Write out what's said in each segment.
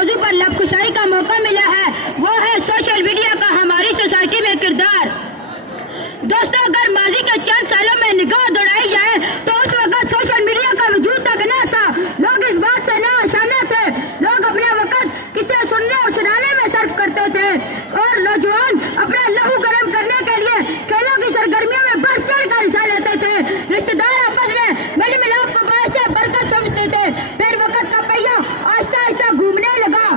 मौजू पर लबकुशाई का मौका मिला है, वो है सोशल मीडिया का हमारी सोसाइटी में किरदार। दोस्तों, अगर माजी के चंद सालों में निगाह दौड़ाई जाए तो उस वक्त सोशल मीडिया का वजूद तक न था। लोग इस बात से ना आशाना थे। लोग अपना वक्त किसे सुनने और सुनाने में सर्फ करते थे और नौजवान अपना लहू गर्म करने के लिए खेलों की सरगर्मियों में बढ़ चढ़ कर हिस्सा लेते थे। रिश्तेदार आपस में मेल मिलाप को बायस बरकत समझते थे। फिर वक्त का पहिया आहिस्ता आहिस्ता घूमने लगा।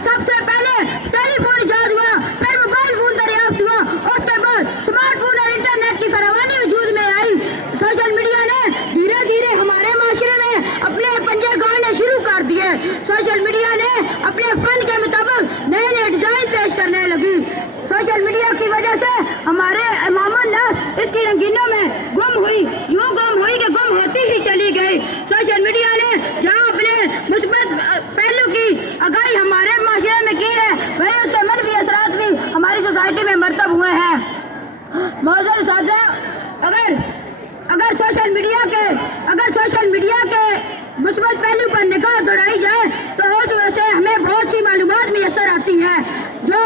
सबसे पहले टेलीफोन इजाद हुआ, फिर मोबाइल फोन दरियाफ्त हुआ, उसके बाद स्मार्टफोन और इंटरनेट की फरावानी वजूद में आई। सोशल मीडिया ने धीरे धीरे हमारे माशरे में अपने पंजे गाड़ने शुरू कर दिए। सोशल मीडिया ने अपने फन के मुताबिक नए नए डिजाइन पेश करने लगी। सोशल मीडिया की वजह से हमारे मामून नास इसकी रंगीनों में गुम हुई, यूं गुम हुई कि गुम होती ही चली गई। सोशल मीडिया ने जहाँ अपने मुस्बत पहलू की आगाही हमारे माशरे में की है, वहीं उसके मनफी असरात भी हमारी सोसाइटी में मरतब हुए हैं। मौजूद साथियों, अगर सोशल मीडिया के मुस्बत पहलू पर निगाह दौड़ाई जाए तो उस वजह से हमें बहुत सी मालूमात मैसर आती हैं जो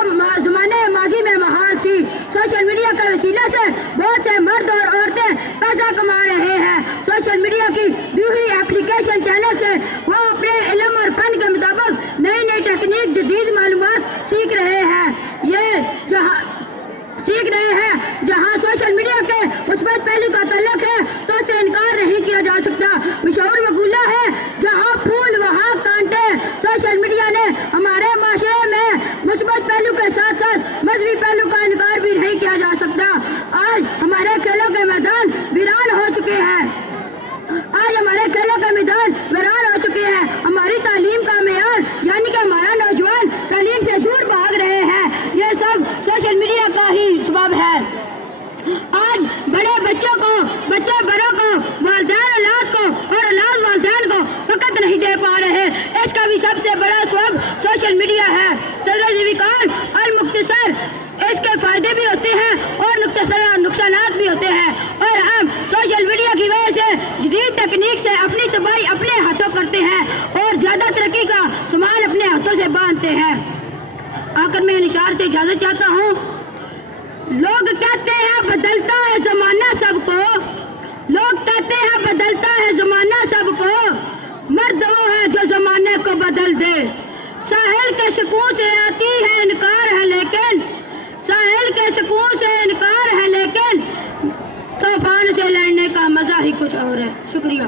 ज़माने माजी में महाल थी। सोशल मीडिया के वसीले से बहुत से मर्द और औरतें पैसा कमा रहे हैं। सोशल मीडिया की दी हुई एप्लीकेशन चैनल से वो अपने इल्म और फन के मुताबिक नई नई टेक्निक जदीद मालूमात सीख रहे हैं। जहाँ सोशल मीडिया के मुस्बत पहलू का तल्लुक है तो उससे इनकार नहीं किया जा सकता। मशहूर मकूला है, जहाँ फूल वहाँ कांटे। सोशल मीडिया ने हमारे माशरे में मुस्बत पहलू के साथ साथ मजहबी पहलू का इनकार भी नहीं किया जा सकता। आज हमारे खेलों के मैदान वीरान हो चुके हैं। हमारी तालीम का मेयार यानी कि हमारा नौजवान तालीम से दूर भाग रहे हैं। ये सब सोशल मीडिया का ही सबब है। आज बच्चे बड़ों को, वालिदैन औलाद को और औलाद वालिदैन को वक़्त नहीं दे पा रहे। इसका भी सबसे बड़ा सबब सोशल मीडिया है। सदर और मुख्तसर इसके फायदे भी होते हैं और नुकसानात भी होते हैं, और हम सोशल मीडिया की वजह से जदीद तकनीक से अपनी तबाही अपने हाथों करते हैं और ज़्यादा तरक्की का सामान अपने हाथों से बांधते हैं। आकर मैं निशार से इजाज़त चाहता हूँ। लोग कहते हैं बदलता है ज़माना सबको, मर्द वो है जो ज़माने को बदल दे। साहिल के सुकून से आती है इनकार है लेकिन तूफान से लड़ने का मजा ही कुछ और है। शुक्रिया।